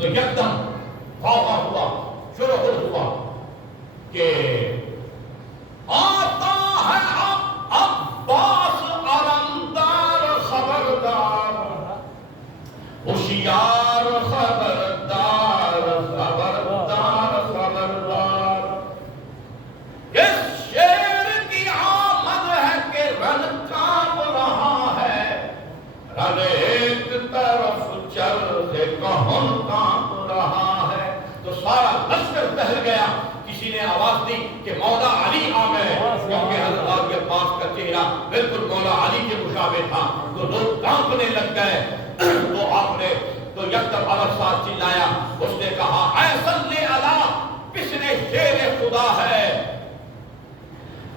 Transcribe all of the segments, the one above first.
تو یکدم غوغا ہوا، شورغل ہوا کہ آتا ہے اب عباس علمدار خبردار، ہوشیار خبردار خبردار خبردار، اس شیر کی آمد ہے کہ رن کانپ رہا ہے، رن ایک طرف چل کے کہن کانپ رہا ہے۔ تو سارا لشکر ٹہل گیا۔ کسی نے آواز دی کہ مولا علی آ گئے، کیونکہ حضرت غازی عباس کا چہرہ بالکل مولا علی کے مشابہ تھا، تو لوگ کانپنے لگ گئے۔ تو آپ نے تو یکدم عمر صاحب چلایا، اس نے کہا اے صلی اللہ، کس نے شیر خدا ہے،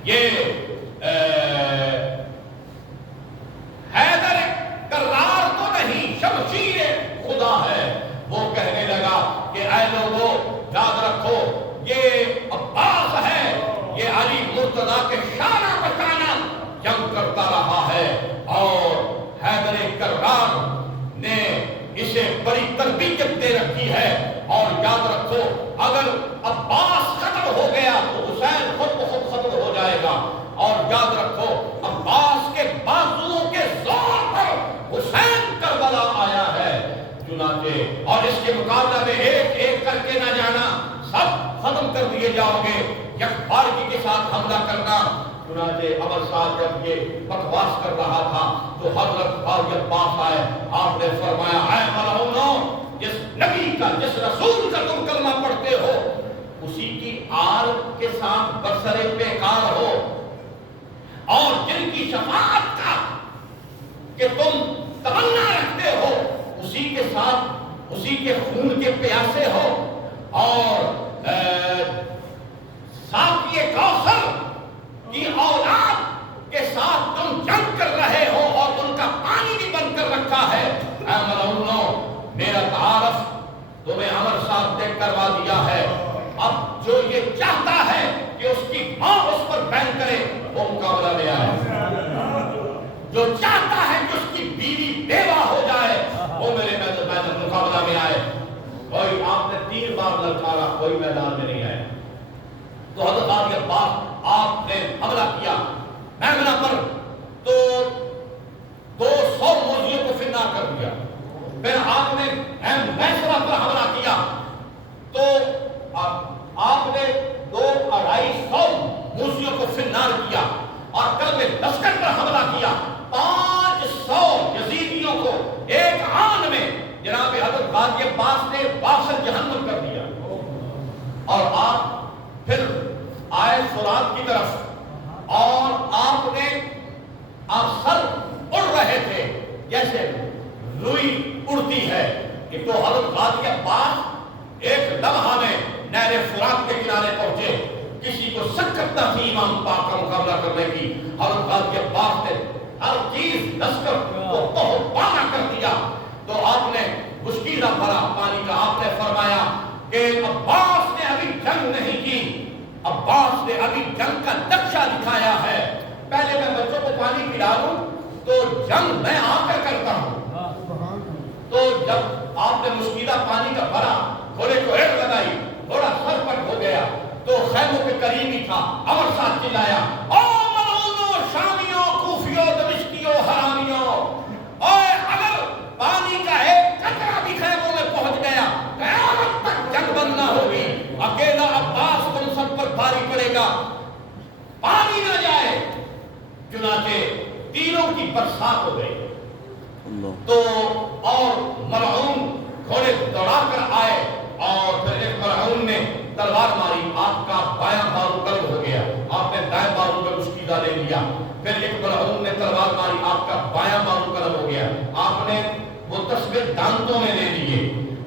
یہ حیدر کرار تو نہیں، شمشیر خدا ہے۔ وہ کہنے لگا کہ اے لوگوں یاد رکھو یہ عباس ہے، یہ علی مرتضیٰ کے شانہ بشانہ جنگ کرتا رہا ہے، اور حیدر کرار نے اسے بڑی تربیت دے رکھی ہے۔ اور یاد رکھو اگر عباس ختم ہو گیا تو حسین خود بخود ختم ہو جائے گا، اور یاد رکھو عباس کے بازوؤں کے زور پر حسین کربلا آیا ہے۔ چنانچہ اور اس کے مقابلہ میں ایک ایک کر کے نہ جانا، سب ختم کر دیے جاؤ گے، یکبارگی کے ساتھ حملہ کرنا۔ چنانچہ عمر صاحب جب یہ بکواس کر رہا تھا تو حضرت غازی عباس آئے، آپ نے فرمایا اے ملعونو، جس نبی کا جس رسول کا تم کلمہ پڑھتے ہو اسی کی آل کے ساتھ برسر پیکار ہو، اور جن کی شفاعت کا کہ تم تمنا رکھتے ہو اسی کے ساتھ اسی کے خون کے پیاسے ہو، اور ساقی کوثر کی اولاد کے ساتھ تم جنگ کر رہے ہو اور ان کا پانی بھی بند کر رکھا ہے۔ اے ملعونو، میرا تعارف تمہیں عمر صاحب نے کروا دیا ہے، اب جو یہ چاہتا ہے کہ اس کی ماں اس پر بین کرے وہ مقابلہ میں آئے، جو چاہتا ہے کہ اس کی بیوی بیوہ ہو جائے وہ میرے مقابلہ میں آئے۔ کوئی آپ نے 3 بار للکارا، کوئی میدان میں نہیں آیا۔ تو حضرت غازی عباس آپ نے حملہ کیا میمنہ پر، تو 200 موذیوں کو فنار کر دیا۔ پھر آپ نے میسرہ پر حملہ کیا تو آپ نے 200-250 موذیوں کو فنار کیا، اور کل میں لشکر پر حملہ کیا، 500 یزیدیوں کو ایک آن میں جناب حضرت غازی عباس نے واپس جہنم کر دیا۔ اور آپ پھر آئے فرات کی طرف، اور آپ نے سر اڑ رہے تھے جیسے روئی اڑتی ہے، کہ تو حضرت غازی عباس ایک لمحہ میں نہر فرات کے کنارے پہنچے۔ کسی کو سکت نہ تھی امام پاک کا مقابلہ کرنے کی۔ حضرت غازی عباس نے ہر چیز لشکر کو بہت پانا کر دیا، تو آپ نے مشکلہ بھرا پانی کا، آپ نے فرمایا کہ عباس نے ابھی جنگ نہیں کی، عباس نے ابھی جنگ کا نقشہ دکھایا ہے، پہلے میں بچوں کو پانی پلا دوں تو جنگ میں آ کر کرتا ہوں۔ تو جب آپ نے مشکلہ پانی کا بھرا، گھوڑے کو ایڑ لگائی، گھوڑا سر پر ہو گیا، تو خیموں کے قریب ہی تھا، عمر صاحب چلایا او ملعونو، شامیوں، کوفیوں، دمشقیوں، حرامیوں، اور اگر پانی کا ایک قطرہ بھی خیموں میں پہنچ گیا قیامت تک جنگ بند نہ ہوگی، اکیلا عباس تم سب پر بھاری پڑے گا، پانی نہ جائے۔ چنانچہ تیروں کی برسات ہو گئی، تو اور ملعون گھوڑے دوڑا کر آئے، اور پھر ایک ملعون نے تلوار ماری، آپ کا بایاں بازو قلب ہو گیا، آپ نے دائیں بازو میں مشکیزہ لے لیا۔ پھر ایک ملعون نے تلوار ماری، آپ کا بایاں بازو قلب ہو گیا، آپ نے وہ تصویر دانتوں میں لے لیے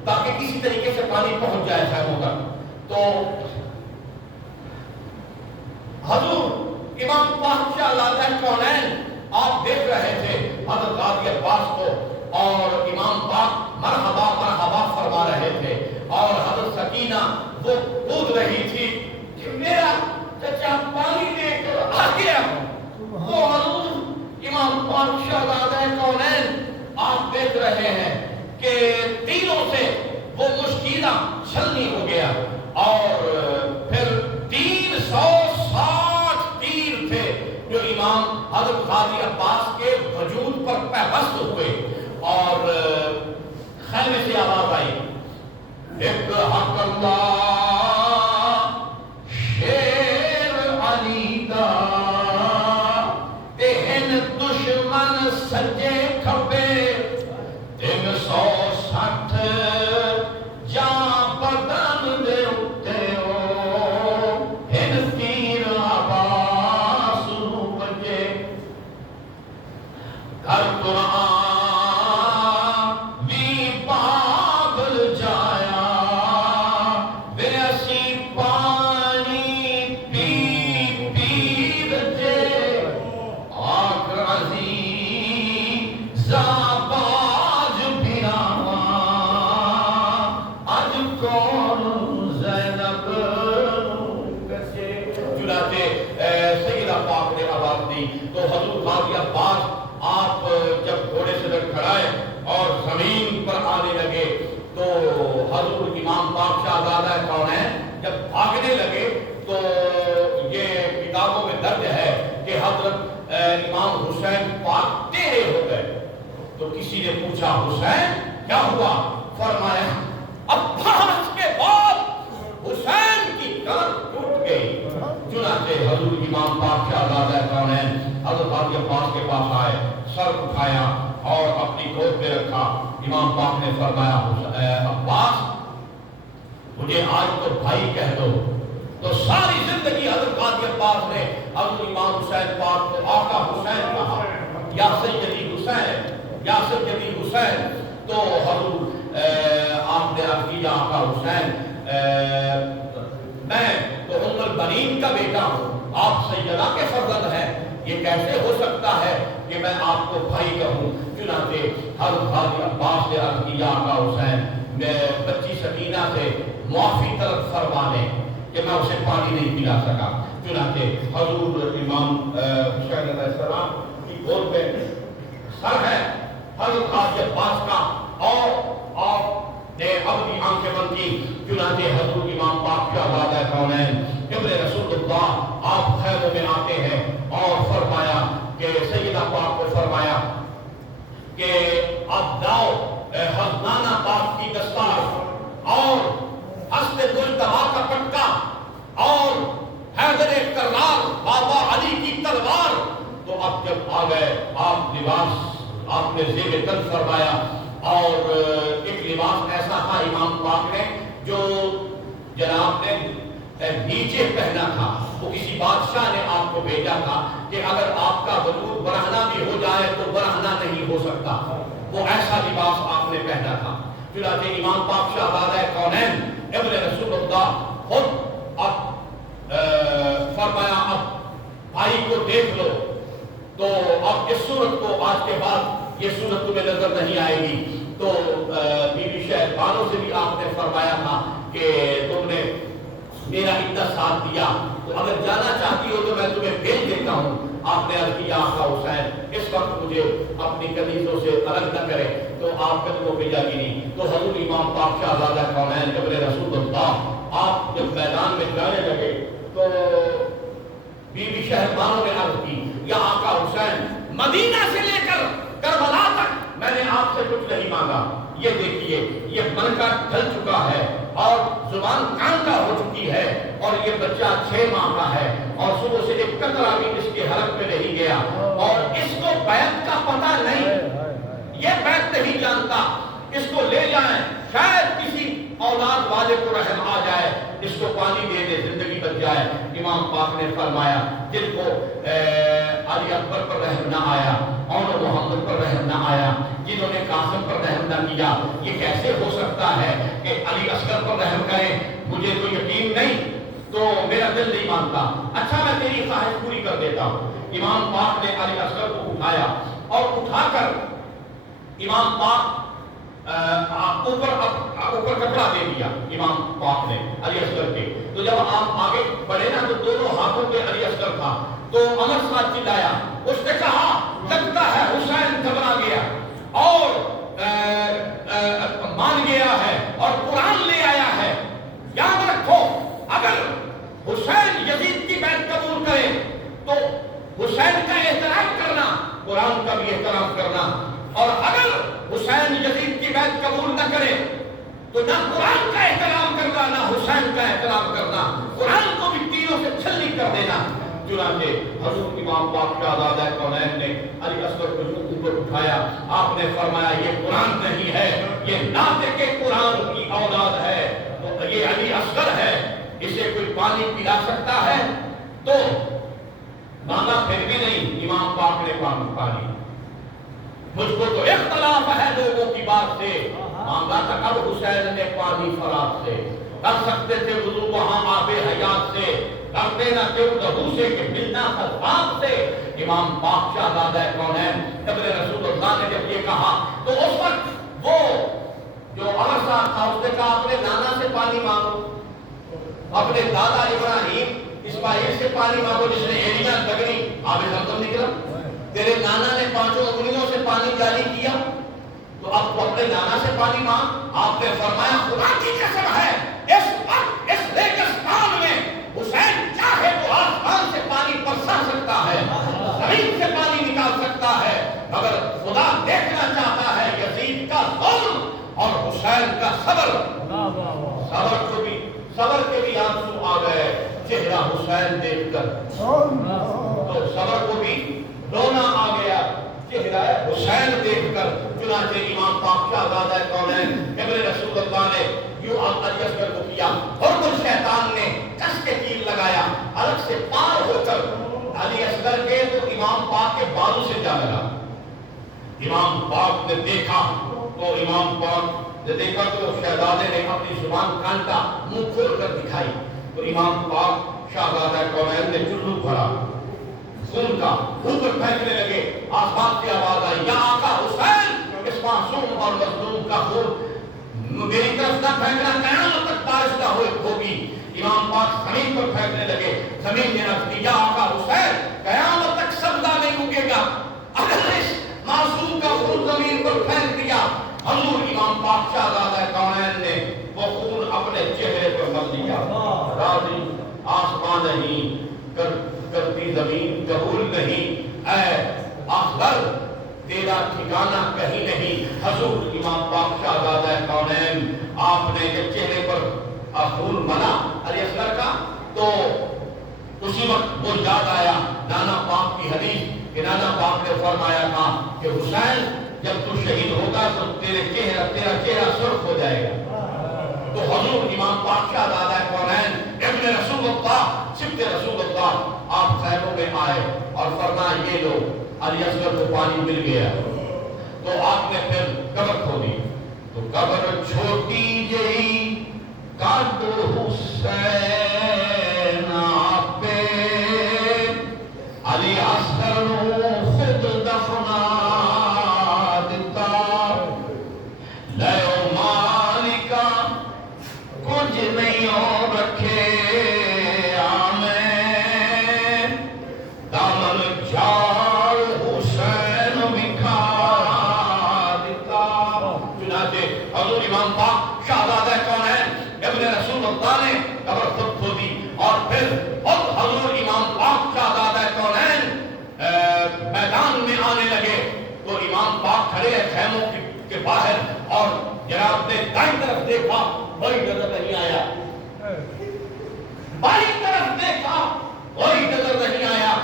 تاکہ کسی طریقے سے پانی پہنچ جائے خیموں تک۔ تو حضور امام پاک شاہ لادہ کونین آپ دیکھ رہے تھے حضرت غازی عباس کو، اور امام پاک مرحبا مرحبا فرما رہے تھے، اور حضرت سکینہ وہ کود رہی تھی کہ میرا چچا پانی دے کر آ گیا۔ وہ حضور امام پاک شہزادہ کونین آپ دیکھ رہے ہیں کہ تیروں سے وہ خیمے سے آواز آئی، ایک حق اللہ شیر علی دا تہن دشمن سجے کھبے 360 جاں بدن دے اتے ہو ہن تیر عباس بجے گھر قرآن بھی پاگل جایا ویسی پانی پی پی بجے آگ عزیز زاباج بھیراما اج کون زینب کسے چنانچہ سیدہ پاک نے آواز دی تو حضور غازی عباس آپ جب گھوڑے سے لڑکھڑائے اور زمین پر آنے لگے تو حضور امام پاک شہزادہ کونین جب بھاگنے لگے تو یہ کتابوں میں درج ہے کہ حضرت امام حسین پاک ٹیڑے ہو گئے تو کسی نے پوچھا حسین کیا ہوا؟ فرمایا عباس کے بعد حسین کی کمر ٹوٹ گئی۔ چنانچہ حضور امام پاک شہزادہ کونین حضرت غازی عباس کے پاس آئے، سر اٹھایا اور اپنی گود پہ رکھا۔ امام پاک نے فرمایا عباس مجھے آج تو بھائی کہہ دو۔ تو ساری زندگی حضرت غازی عباس نے حضرت امام حسین پاک کو آقا حسین کہا، یا سیدی حسین، یا سیدی حسین۔ تو حضور آپ نے عرض کیا آقا حسین میں تو ام البنین کا بیٹا ہوں، آپ سیدہ کے فرزند ہیں، یہ کیسے ہو سکتا ہے کہ میں آپ کو بھائی کہوں؟ چنانچہ حضرت غازی عباس نے عرض کیا آقا حسین میں بچی سکینہ سے معافی طلب فرما لیں کہ میں اسے پانی نہیں پلا سکا۔ چنانچہ حضور امام حسین علیہ السلام کی گود پہ سر ہے حضرت غازی عباس کا اور آپ نے اپنی آنکھیں بند کی۔ چنانچہ حضور امام پاک شہزادہ کونین ابن رسول اللہ آپ خیموں میں آتے ہیں اور فرمایا کہ سیدہ پاک کو فرمایا کہ اب لاؤ حسنانہ پاک کی دستار اور حسن مجتبیٰ کا پٹکا اور حیدر کرار بابا علی کی تلوار۔ تو اب جب آ گئے آپ لباس آپ نے زیب تن فرمایا اور ایک لباس ایسا تھا امام پاک نے جو جناب نے نیچے پہنا تھا، وہ کسی بادشاہ نے آپ کو بھیجا تھا کہ اگر آپ کا وجود برہنہ بھی ہو جائے تو برہنہ نہیں ہو سکتا، وہ ایسا لباس آپ نے پہنا تھا۔ چنانچہ امام پاک شہزادہ کونین ابن رسول اللہ خود اب فرمایا اب بھائی کو دیکھ لو، تو اب اس صورت کو آج کے بعد یہ صورت تمہیں نظر نہیں آئے گی۔ تو بی بی شہزادوں سے بھی آپ نے فرمایا تھا کہ تم نے میرا اتنا ساتھ دیا تو اگر جانا چاہتی ہو تو میں تمہیں بھیج دیتا ہوں۔ آپ نے عرض کیا آقا حسین اس وقت مجھے اپنی کنیزوں سے الگ نہ کرے، تو آپ قدموں پہ جا گری۔ تو حضور امام پاک شہزادہ کونین ابن رسول اللہ آپ جب میدان میں جانے لگے تو بی بی شہزادوں نے عرض کی یا آقا حسین مدینہ سے لے کر کربلا تک میں نے آپ سے کچھ نہیں مانگا، یہ دیکھیے یہ بن کر ڈھل چکا ہے اور زبان کانٹا ہو چکی ہے اور یہ بچہ 6 ماہ کا ہے اور صبح سے ایک قطرہ بھی اس کے حلق میں نہیں گیا اور اس کو بیعت کا پتہ نہیں، یہ بیعت نہیں جانتا، اس کو لے جائیں شاید کسی اولاد والے کو رحم آ جائے، اس کو پانی دے دے زندگی بچ جائے۔ امام پاک نے فرمایا جن کو علی اکبر پر رحم نہ آیا، اور محمد پر رحم نہ آیا، جنہوں نے قاسم پر رحم نہ کیا، یہ کیسے ہو سکتا ہے کہ علی اصغر پر رحم کریں؟ مجھے تو یقین نہیں، تو میرا دل نہیں مانتا، اچھا میں تیری خواہش پوری کر دیتا ہوں۔ امام پاک نے علی اصغر کو اٹھایا اور اٹھا کر امام پاک اوپر کپڑا دے دیا امام پاک نے علی اصغر کے۔ تو جب آپ آگے بڑھے نا تو دونوں ہاتھوں پہ علی اصغر تھا، تو عمر صاحب چلایا، اس نے کہا لگتا ہے حسین گھبرا گیا اور مان گیا ہے اور قرآن لے آیا ہے۔ یاد رکھو اگر حسین یزید کی بیعت قبول کرے تو حسین کا احترام کرنا، قرآن کا بھی احترام کرنا، اور اگر حسین یزید کی بیعت قبول نہ کرے تو نہ قرآن کا احترام کرنا نہ حسین کا احترام کرنا، قرآن کو بھی تینوں سے چھلنی کر دینا۔ چنانچہ حضور امام پاک شہزادہ کونین نے علی اصغر کو جو اوپر اٹھایا، آپ نے فرمایا یہ قرآن نہیں ہے، یہ ناطق قرآن کی اولاد ہے، تو یہ علی اصغر ہے، اسے کوئی پانی پلا سکتا ہے؟ تو مانگا پھر بھی نہیں، امام پاک نے پانی مجھ کو تو اختلاف ہے لوگوں کی بات سے، مانگا تھا کب حسین نے پانی فرات سے، کر سکتے تھے وضو وہاں آب حیات سے، کرتے نہ کیوں لہو سے کہ ملنا تھا باپ سے۔ امام پاک شہزادہ کونین ابن رسول اللہ نے جب یہ کہا تو اس وقت وہ جو عرصہ تھا اس نے کہا اپنے نانا سے پانی مانگو، اپنے دادا ابراہیم اسماعیل سے پانی مانگو جس نے ایڑیاں تگڑی آب زمزم نکلا، تیرے نانا نے 5 انگلیوں سے پانی جاری کیا تو اب تو اپنے نانا سے پانی مانگ۔ آپ نے فرمایا خدا کی قسم ہے اس وقت اس ریگستان میں حسین چاہے تو آسمان سے پانی برسا سکتا ہے، زمین سے پانی نکال سکتا ہے، مگر خدا دیکھنا چاہتا ہے یزید کا ظلم اور حسین کا صبر۔ صبر کے بھی آنسو آ گئے چہرہ حسین دیکھ کر، تو صبر کو بھی رونا آ گیا چہرہ حسین دیکھ کر۔ چنانچہ امام پاک شہزادہ کونین ابن رسول اللہ نے یوں علی اصغر کو کیا اور وہ شیطان نے کس کے تیر لگایا، الگ سے پار ہو کر علی اصغر کے تو امام پاک کے بالوں سے جا لگا۔ امام پاک نے دیکھا تو شہزادے نے اپنی زبان کانٹا، منہ کھول کر دکھائی تو امام پاک شہزادہ کونین نے چلو بھرا خون کا، اوپر پھینکنے لگے، آسمان سے آواز آئی یا آقا حسین اس معصوم اور مظلوم کا خون میری طرف نہ پھینکنا، قیامت تک بارش نہ ہوگی۔ امام پاک زمین پر پھینکنے لگے، زمین نے رکھ دی، یا آقا حسین قیامت تک سبزہ نہیں اگے گا اگر اس معصوم کا خون زمین پر پھینک دیا۔ حضور امام پاک شہزادہ کونین نے وہ خون اپنے چہرے پر مل لیا، راضی آسمان نہیں کرتی زمین قبول نہیں، اے اصغر تیرا ٹھکانہ کہیں نہیں۔ حضور امام پاک شہزادہ کونین آپ نے جب چہرے پر خون ملا علی اصغر کا تو اسی وقت وہ یاد آیا نانا پاک کی حدیث کہ نانا پاک نے فرمایا تھا کہ حسین جب تو شہید ہوگا تو تیرا چہرہ سرخ ہو جائے گا۔ تو حضور امام پاک شہزادہ کونین ابن رسول اللہ سبت رسول اللہ آپ خیموں میں آئے اور فرمایا یہ لو علی اصغر کو پانی مل گیا۔ تو آپ نے پھر قبر کھودی تو قبر چھوٹی جئی کاٹو حسین آپے علی اصغر خود دفنا دیتا لیو مالکا کچھ نہیں اور رکھے امام پاک شہزادہ کونین ابن رسول اللہ نے قبر خود کھودی اور پھر خود حضور امام پاک شہزادہ کونین میدان میں آنے لگے تو امام پاک کھڑے ہیں خیموں کے باہر اور جناب نے دائیں طرف دیکھا کوئی نظر نہیں آیا، بائیں طرف دیکھا کوئی نظر نہیں آیا۔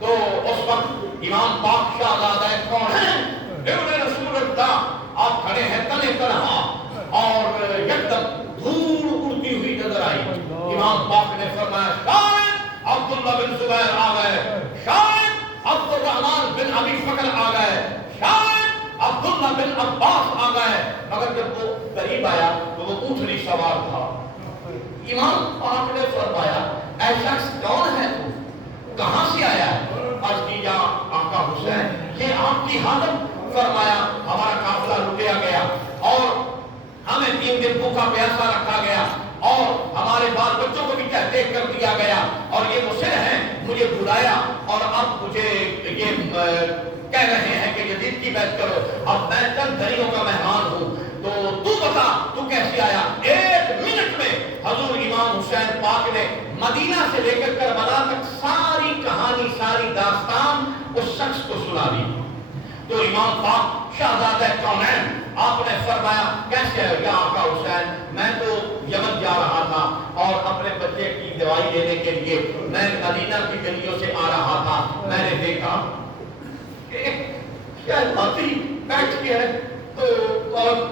تو اس وقت امام پاک شہزادہ کونین ابن رسول اللہ آپ کھڑے ہیں تنے تنہا اور یکدم دھول اڑتی ہوئی نظر آئی۔ امام پاک نے فرمایا شاید عبداللہ بن زبیر آ گئے، شاید عبد الرحمن بن ابی بکر آ گئے، شاید عبداللہ بن عباس آ گئے، مگر جب وہ قریب آیا تو وہ اونٹنی سوار تھا۔ امام پاک نے فرمایا اے شخص کون ہے تو کہاں سے آیا ہے؟ عرض کی یا آقا حسین یہ آپ کی حالت؟ فرمایا ہمارا قافلہ لٹیا گیا اور ہمیں 3 دن بھوکا پیاسا رکھا گیا اور ہمارے بال بچوں کو بھی دیکھ کر دیا گیا اور یہ مسر ہیں مجھے بلایا اور اب مجھے یہ کہہ رہے ہیں کہ یزید کی بیعت کرو۔ اب میں چند دھریوں کا مہمان ہوں تو بتا تو کیسے آیا؟ 1 منٹ میں حضور امام حسین پاک نے مدینہ سے لے کر کربلا تک ساری کہانی ساری داستان اس شخص کو سنا دی۔ تو امام پاک شہزادہ کونین، آپ نے فرمایا کیسے ہے یا آقا حسین؟ میں تو یمن جا رہا تھا اور اپنے بچے کی دوائی لینے کے لیے میں مدینہ کی گلیوں سے آ رہا تھا، میں نے دیکھا کہ شہزادی بیٹھ کے ہے تو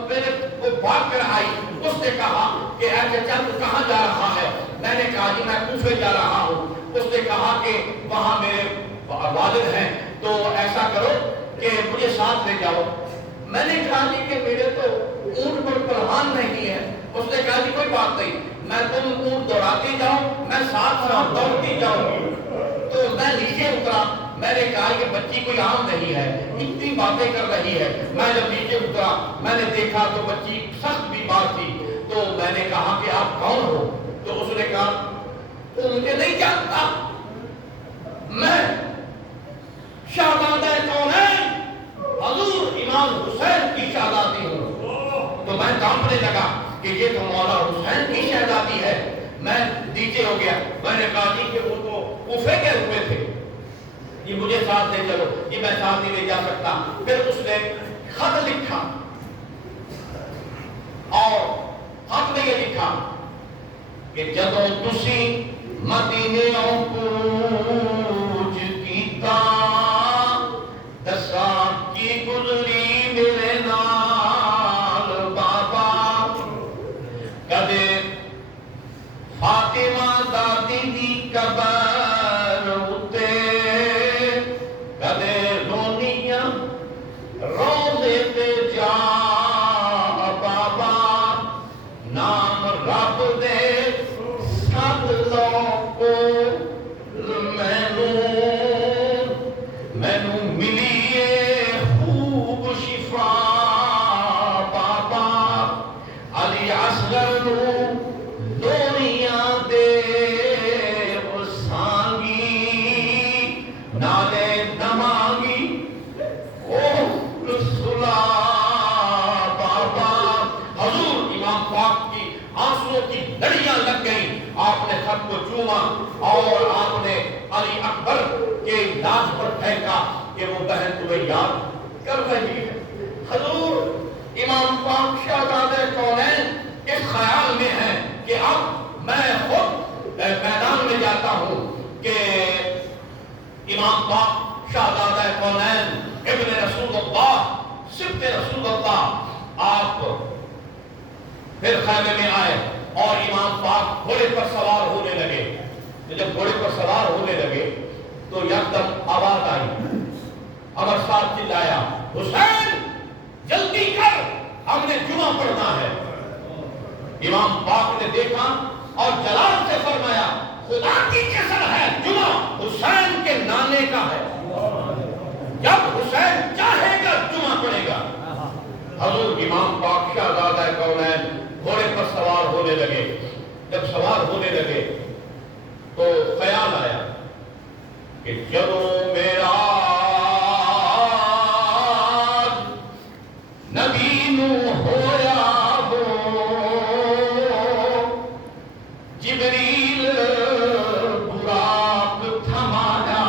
میرے وہ بھاگ کر آئی، اس نے کہا کہ اے چچا تو کہاں جا رہا ہے؟ میں نے کہا جی میں کوفے جا رہا ہوں۔ اس نے کہا کہ وہاں میرے والد ہیں تو ایسا کرو کہ مجھے ساتھ لے جاؤ۔ میں نے کہا جی کہ میرے تو اونٹ پر پرہان نہیں ہے۔ اس نے کہا جی کوئی بات نہیں، میں تم اونٹ دوڑاتے جاؤ، میں ساتھ ساتھ دوڑتی جاؤں گی۔ تو میں نیچے اترا، میں نے کہا کہ بچی کوئی عام نہیں ہے، اتنی باتیں کر رہی ہے۔ میں جب نیچے اترا میں نے دیکھا تو بچی سخت بیمار تھی۔ تو میں نے کہا کہ آپ کون ہو؟ تو اس نے کہا تو مجھے نہیں جانتا، میں شہزادہ کونین حضور امام حسین کی شہزادی ہوں۔ تو میں کانپنے لگا کہ یہ تو مولا حسین کی شہزادی ہے۔ میں نیچے ہو گیا، میں نے کہا جی کہ وہ تو کوفے کے ہوئے تھے، یہ مجھے ساتھ لے چلو، یہ میں ساتھ نہیں لے جا سکتا۔ پھر اس نے خط لکھا اور خط میں یہ لکھا کہ جدوں تسی مدینیوں کوچ کیتا دساں کی گزری میرے نال بابا، کدے فاطمہ دادی دی قبر اتے کدے رونیاں روزے تے جا بابا، نام رب دے سد لوکو مینوں ملی خوب شفا بابا، علی اصغر نوں دنیا دے سانگی نالے دماغی او رسولہ بابا۔ حضور امام پاک کی آنسوؤں کی لڑیاں لگ گئیں۔ آپ نے خط کو چوما اور آپ نے علی اکبر کے لاش پر پھینکا کہ وہ بہن تمہیں یاد کر رہی ہے۔ حضور امام پاک شہزادہ کونین اس خیال میں ہے کہ اب میں خود میدان میں جاتا ہوں کہ امام پاک شہزادہ کونین ابن رسول اللہ سبط رسول اللہ آپ پھر خیمے میں آئے اور امام پاک گھوڑے پر سوار ہونے لگے۔ جب گھوڑے پر سوار ہونے لگے تو یکدم آواز آئی، امر صاحب چلایا حسین جلدی کر، ہم نے جمعہ پڑھنا ہے۔ امام پاک نے دیکھا اور جلال سے فرمایا خدا کی قسم ہے جمعہ حسین کے نانے کا ہے، جب حسین چاہے گا جمعہ پڑھے گا۔ حضور امام پاک شہزادہ کونین گھوڑے پر سوار ہونے لگے۔ جب سوار ہونے لگے تو خیال آیا کہ جدوں میرا نبی نو ہویا ہو جبریل براق تھمایا،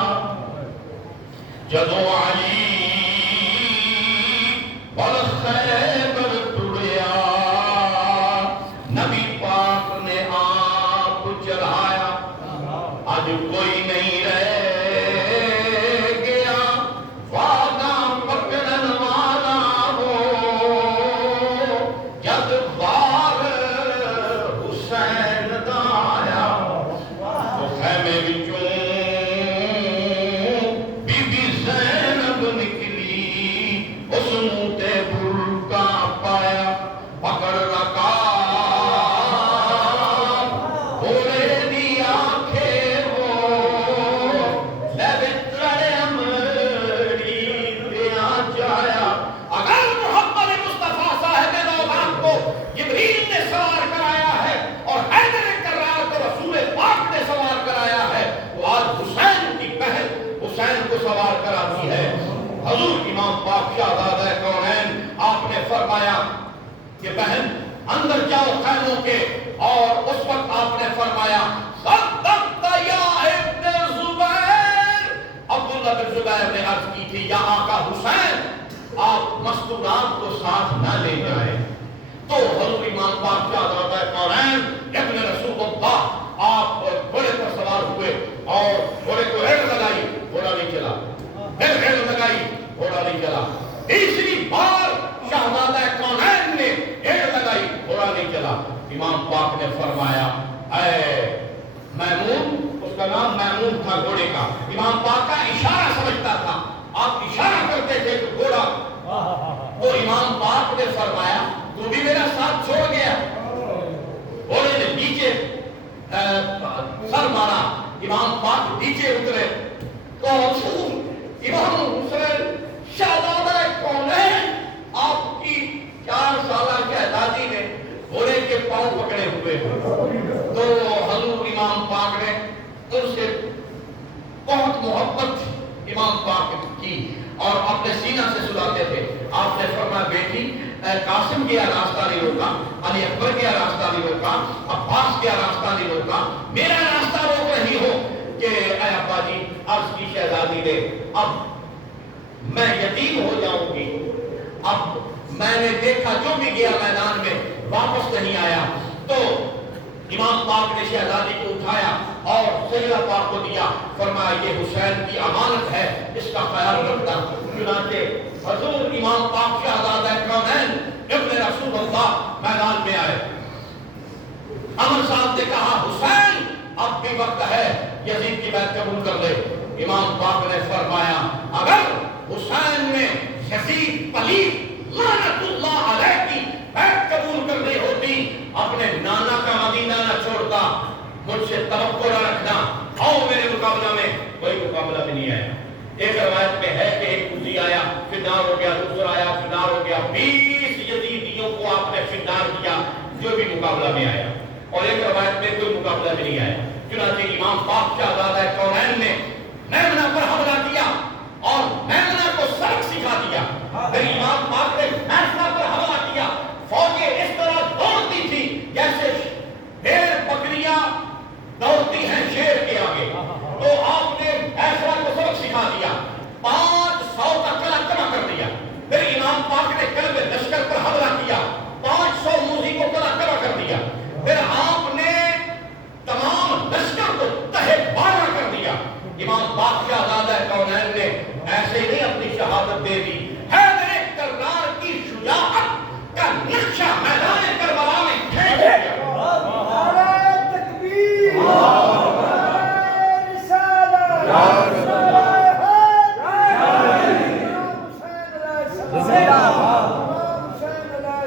جدوں علی والخیبر ٹریا نبی پاک نے آپ چڑھایا، آج کوئی نہیں رہ گیا وعدہ پکڑن والا ہو، جب بار حسین دا آیا تو خیمے وچوں بی بی زینب نکلی، اس نوں تے برقع پایا، پکڑ رکھا سوار کراتی ہے۔ حضور امام پاک شہزادہ کونین آپ نے فرمایا کہ بہن اندر جاؤ خیموں کے، اور اس وقت آپ نے فرمایا صدقت یا ابن زبیر۔ عبداللہ بن زبیر نے عرض کی تھی یا آقا حسین آپ مستورات کو ساتھ نہ لے جائے. تو حضور امام پاک کیا حضرت کونین ابن رسول اللہ آپ گھوڑے پر سوار ہوئے اور گھوڑے کو ریڑھ لگائی, گھوڑا نہیں چلا. پھر ریڑھ لگائی, گھوڑا نہیں چلا. تیسری بار شہزادہ کونین نے ریڑھ لگائی, گھوڑا نہیں چلا. امام پاک نے فرمایا اے میمون, اس کا نام میمون تھا گھوڑے کا, امام پاک کا اشارہ سمجھتا تھا, آپ اشارہ کرتے تھے کہ گھوڑا. تو امام پاک نے فرمایا تو بھی میرا ساتھ چھوڑ گیا. گھوڑے نے نیچے سر مارا, امام پاک نیچے اترے تو امام حسین شہزادہ کونین آپ کی 4 سالہ شہزادی نے گھوڑے کے پاؤں پکڑے ہوئے. تو حضور امام پاک نے ان سے بہت محبت امام پاک کی اور اپنے سینہ سے سلاتے تھے. آپ نے فرمایا بیٹی قاسم گیا راستہ نہیں روکا, علی اکبر گیا راستہ نہیں روکا, عباس گیا راستہ نہیں روکا, میرا راستہ روک رہی ہو کہ اے ابا جی عرض کی شہزادی نے اب میں یتیم ہو جاؤں گی. اب میں نے دیکھا جو بھی گیا میدان میں واپس نہیں آیا. تو امام پاک نے شہزادی کو اٹھایا اور سیدہ پاک کو دیا, فرمایا یہ حسین کی امانت ہے, اس کا خیال رکھنا. چنانچہ حضور امام پاک شہزادہ کونین ابن رسول اللہ میدان میں آئے. عمر صاحب نے کہا حسین اب بھی وقت ہے یزید کی بیعت قبول کر لے. امام پاک نے فرمایا اگر حسین نے یزید پلیت لعنت اللہ علیہ کی بیعت قبول کرنی ہوتی اپنے نانا کا مدینہ نہ چھوڑتا. مجھ سے توقع نہ رکھنا, آؤ میرے مقابلہ میں. کوئی مقابلہ بھی نہیں آیا. ایک روایت میں ہے کہ ایک کسی آیا فنار ہو گیا, دوسرا آیا فنار ہو گیا, 20 یزیدیوں کو آپ نے فنار کیا جو بھی مقابلہ میں آیا. اور ایک روایت میں کوئی مقابلہ بھی نہیں آیا. چنانچہ امام پاک شہزادہ کونین نے میمنہ پر حملہ کیا اور میمنہ کو سبق سکھا دیا. پھر امام پاک نے میمنہ پر حملہ کیا. فوجیں اس طرح دوڑتی تھی جیسے بھیڑ بکریاں دوڑتی ہیں شیر کے آگے. تو آپ نے میمنہ کو سبق سکھا دیا, 500 کا قلعہ جمع کر دیا. پھر امام پاک نے قلب لشکر پر حملہ کیا, 500 موذی کو قلعہ جمع کر دیا. پھر آپ نے تمام لشکر کو تہہ بالا کر دیا. امام پاک شہزادہ کونین نے ایسے ہی اپنی شہادت دے دی. حیدر کرار کی شجاعت کا نقشہ میدان کربلا میں کھینچ دیا.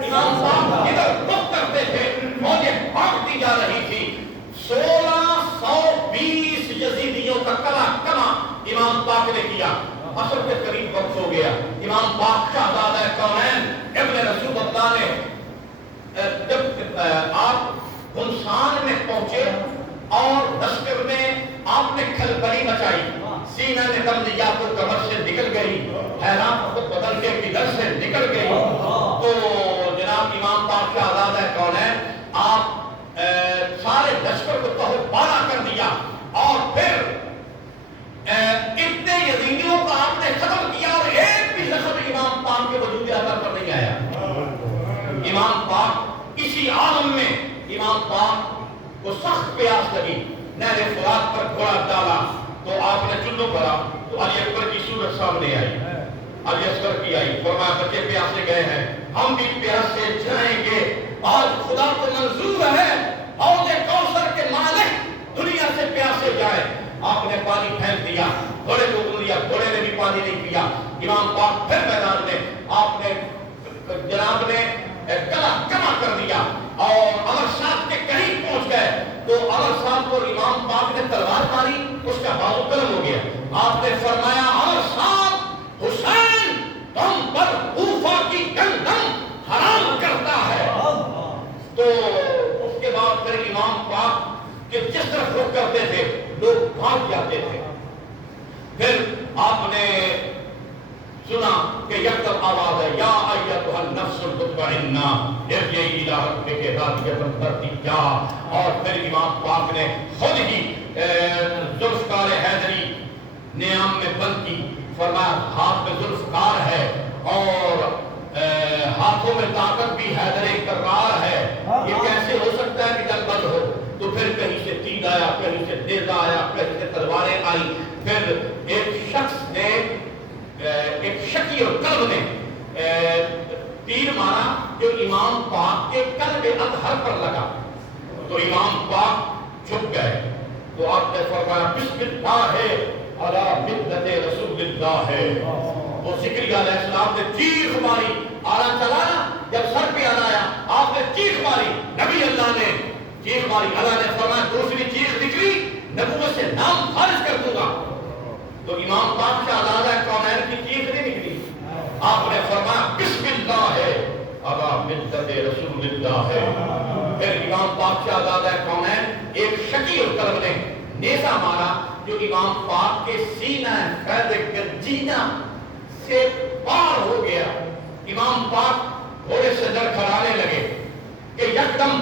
امام پاک ادھر رخ کرتے تھے, فوجیں بھاگتی جا رہی تھی. 1620 یزیدیوں کا قلعہ کما امام پاک نے کیا. عصر کے قریب وقت ہو گیا. امام پاک شہزادہ کونین ابن رسول اللہ نے جب آپ خنسان میں پہنچے اور لشکر میں آپ نے کھلبلی مچائی, سینہ نے دم لیا تو کمر سے نکل گئی, حیران خود بدل کے کدھر سے نکل گئی. تو جناب امام پاک شہزادہ کونین آپ سارے لشکر کو تہہ بالا کر دیا اور پھر اتنے یزیدیوں کو آپ نے ختم کیا اور ایک بھی زخم امام پاک کے وجود اثر پر نہیں آیا. امام پاک اسی عالم میں امام پاک کو سخت پیاس لگی, نہر فرات پر گھوڑا ڈالا تو آپ نے چلو بھرا تو علی اکبر کی صورت سامنے آئی, علی اصغر کی آئی. فرمایا بچے پیاسے گئے ہیں, ہم بھی پیاسے جائیں گے. آج خدا کو منظور ہے حوض کوثر کے مالک دنیا سے پیاسے جائے. آپ نے پانی پھینک دیا, گھوڑے کو ڈال دیا, گھوڑے نے بھی پانی نہیں پیا. امام پاک پھر میدان میں آپ نے جناب نے قلعہ جمع کر دیا اور عمر صاحب کے قریب پہنچ گئے. تو عمر صاحب کو امام پاک نے تلوار ماری, اس کا بازو قلم ہو گیا. آپ نے فرمایا عمر صاحب حسین تم پر کوفہ کی گندم حرام کرتا ہے. تو اس کے بعد پھر امام پاک کہ جس طرف رخ کرتے تھے لوگ بھاگ جاتے تھے. پھر آپ نے سنا کہ یکدم آواز ہے یا ایتھا النفس المطمئنہ ارجعی الی ربک راضیۃ مرضیہ. اور پھر امام پاک نے خود ہی ذوالفقار حیدری نیام میں بند کی. فرمایا ہاتھ میں ذوالفقار ہے اور ہاتھوں میں طاقت بھی حیدر کرار ہے، یہ کیسے ہو سکتا ہے کہ جب بد ہو؟ تو پھر کہیں سے تیر آیا، کہیں سے نیزہ آیا، کہیں سے تلواریں آئی، پھر ایک شخص نے، ایک شکی اور قلب نے تیر مارا جو امام پاک کے قلب اطہر پر لگا، تو امام پاک چھپ گئے۔ تو آپ نے فرمایا بسم اللہ علی ملت رسول اللہ ہے۔ وہ زکریا علیہ السلام نے چیخ ماری، آلہ چلانا جب سر پہ آنا آیا آپ نے چیخ ماری، نبی اللہ نے چیخ ماری، اللہ نے فرمایا دوسری چیخ نکلی نبوت سے نام خارج کر دوں گا۔ تو امام پاک سے آزادہ کونین کی چیخ نہیں نکلی، آپ نے فرمایا بسم اللہ ہے علی ملت رسول اللہ ہے۔ پھر امام پاک سے آزادہ کونین ایک شکی اور قلب نے نیزہ مارا جو امام پاک کے سینہ خیر گنجینہ سے پار ہو گیا۔ امام پاک گھوڑے سے ڈر کھڑانے لگے کہ یکدم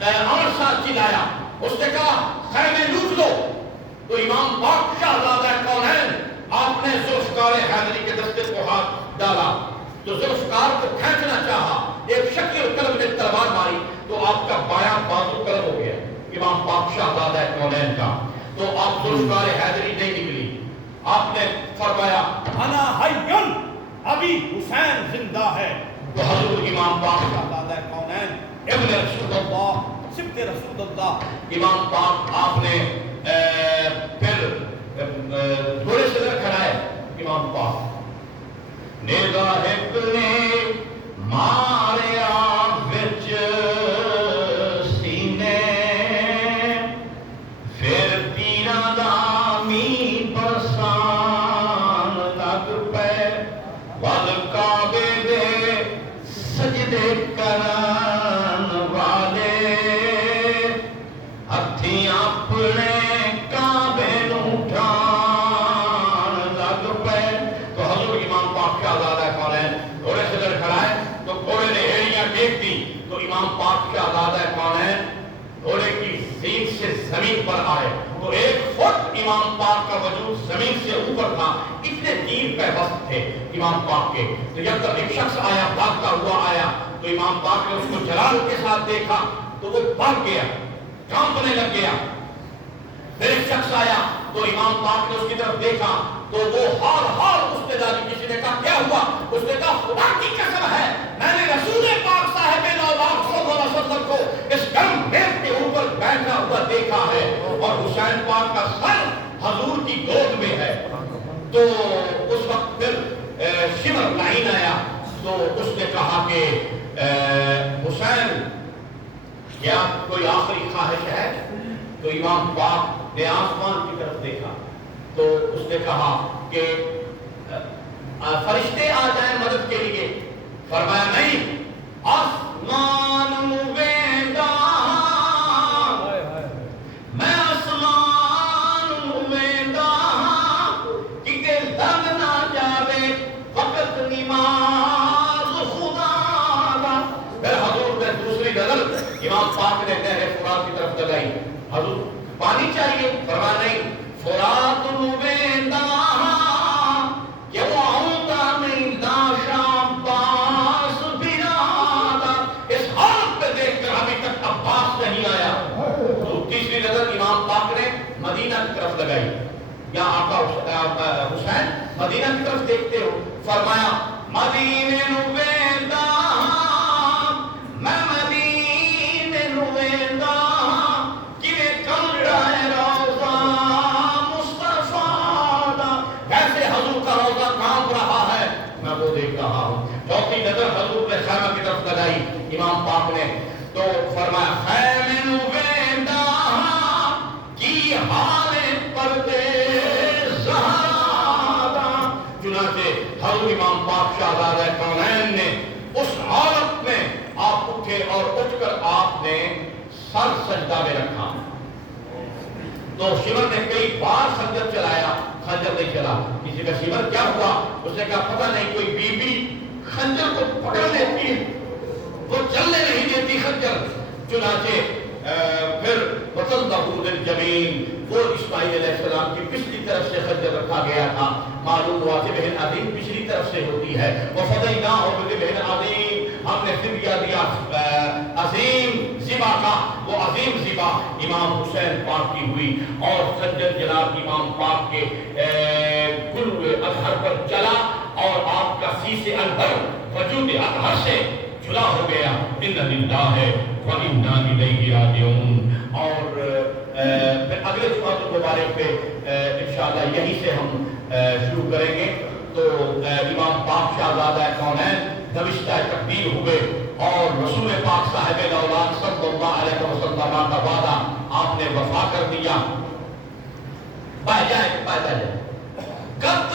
عمر صاحب چلایا، اس نے کہا خیمے لوٹ لو۔ تو امام پاک شہزادہ کونین آپ نے ذوالفقار حیدری کے دستے کو ہاتھ ڈالا، تو ذوالفقار کو کھینچنا چاہا، ایک شکی اور قلب نے تلوار ماری تو آپ کا بایاں بازو قلب ہو گیا امام پاک شہزادہ کونین کا۔ تو آپ ذوالفقار حیدری نہیں نکلی، آپ نے فرمایا انا حیٌ، ابھی حسین زندہ ہے۔ تو حضور امام پاک شہزادہ کونین ابن رسول اللہ، سبط رسول اللہ، امام پاک آپ نے پھر گھوڑے سے در کھڑائے، امام پاک نیزہ ایک نے ماریا وچ سینے، پھر تیراں دا می برسان لگ پے، ول کعبے دے سجدے کرن والے، ہتھیں اپنے کعبے نوں اٹھان لگ پے۔ تو حضور امام پاک شہزادہ کونین گھوڑے سے در کھڑائے تو گھوڑے نے ایڑیاں ٹیک دی، تو امام پاک شہزادہ کونین گھوڑے کی سیٹ سے زمین پر آئے، تو ایک فٹ امام پاک کا وجود زمین سے اوپر تھا، اتنے تیر پہ بست تھے امام پاک کے۔ تو جب تک ایک شخص آیا، بھاگتا ہوا آیا، تو امام پاک نے اس کو جلال کے ساتھ دیکھا تو وہ بھاگ گیا، کانپنے لگ گیا۔ پھر ایک شخص آیا تو امام پاک نے اس کی طرف دیکھا تو وہ ہار اس نے ڈالی۔ کسی نے کہا کیا ہوا؟ اس نے کہا خدا کی قسم ہے میں نے رسول پاک صاحب نوبات صلی اللہ علیہ وسلم کو اس گرم میز کے اوپر بیٹھا ہوا دیکھا ہے، اور حسین پاک کا سر حضور کی گود میں ہے۔ تو اس وقت پھر شمر لائن آیا تو اس نے کہا کہ حسین کیا کوئی آخری خواہش ہے؟ تو امام پاک نے آسمان کی طرف دیکھا تو اس نے کہا کہ فرشتے آ جائیں مدد کے لیے۔ فرمایا نہیں، آسمان ویندا میں آسمان ویندا کہ لگ نہ جاوے وقت نماز خدا دا۔ پھر حضور نے دوسری نظر امام پاک نے نہر فرات کی طرف لگائی، حضور پانی چاہیے؟ فرمایا نہیں، فرات ویندا کہ وہ آؤندا نہیں لاشا عباس بنادا۔ اس حالت پہ دیکھ کر ابھی تک عباس نہیں آیا۔ تو تیسری نظر امام پاک نے مدینہ کی طرف لگائی، یا آقا حسین مدینہ کی طرف دیکھتے ہو؟ فرمایا مدینے نو ویندا میں مدینے نو ویندا کیویں کمڑا ہے روضہ مصطفیٰ دا، ویسے حضور کا روضہ کانپ رہا ہے، میں وہ دیکھ رہا ہوں۔ چوتھی نظر حضور نے خیمہ کی طرف لگائی امام پاک نے تو فرمایا خیمے نو ویندا کی حال پردے زہرا دا۔ چنانچہ حضور امام پاک شہزادہ کونین نے اس حالت میں آپ اٹھے اور اٹھ کر آپ نے سر سجدہ میں رکھا۔ تو شمر نے کئی بار خنجر چلایا، خنجر نہیں چلا۔ کسی کا شمر کیا ہوا؟ اس نے کہا پتہ نہیں، کوئی بی بی خنجر کو پکڑ لیتی ہے، وہ چلنے نہیں دیتی خنجر۔ چنانچہ پھر وَصَلَّهُ لِلْجَمِينَ وہ اسماعیل علیہ السلام کی پچھلی طرف سے خنجر رکھا گیا تھا. معلوم ہوا کہ بہن عظیم پچھلی طرف سے ہوتی ہے. وَفَدَيْنَاهُ بِذِبْحٍ عَظِيمٍ, ہم نے فدیہ دیا عظیم ذبح کا. وہ عظیم ذبح امام حسین پاک کی ہوئی اور خنجر جناب امام پاک کے گلوے اطہر پر چلا اور آپ کا سیس انور وجود اطہر سے جلا ہو گیا. اِنَّ لِلَّهِ وَإِنَّا إِلَيْهِ رَاجِعُونَ. اور پھر اگلے جمعہ مبارک پہ انشاءاللہ یہیں سے ہم شروع کریں گے. تو امام پاک شہزادہ کونین نوشتہ تقدیر ہوئے اور رسول پاک صاحب الاولاد صلی اللہ علیہ وسلم کا وعدہ آپ نے وفا کر دیا. پائے جائے کب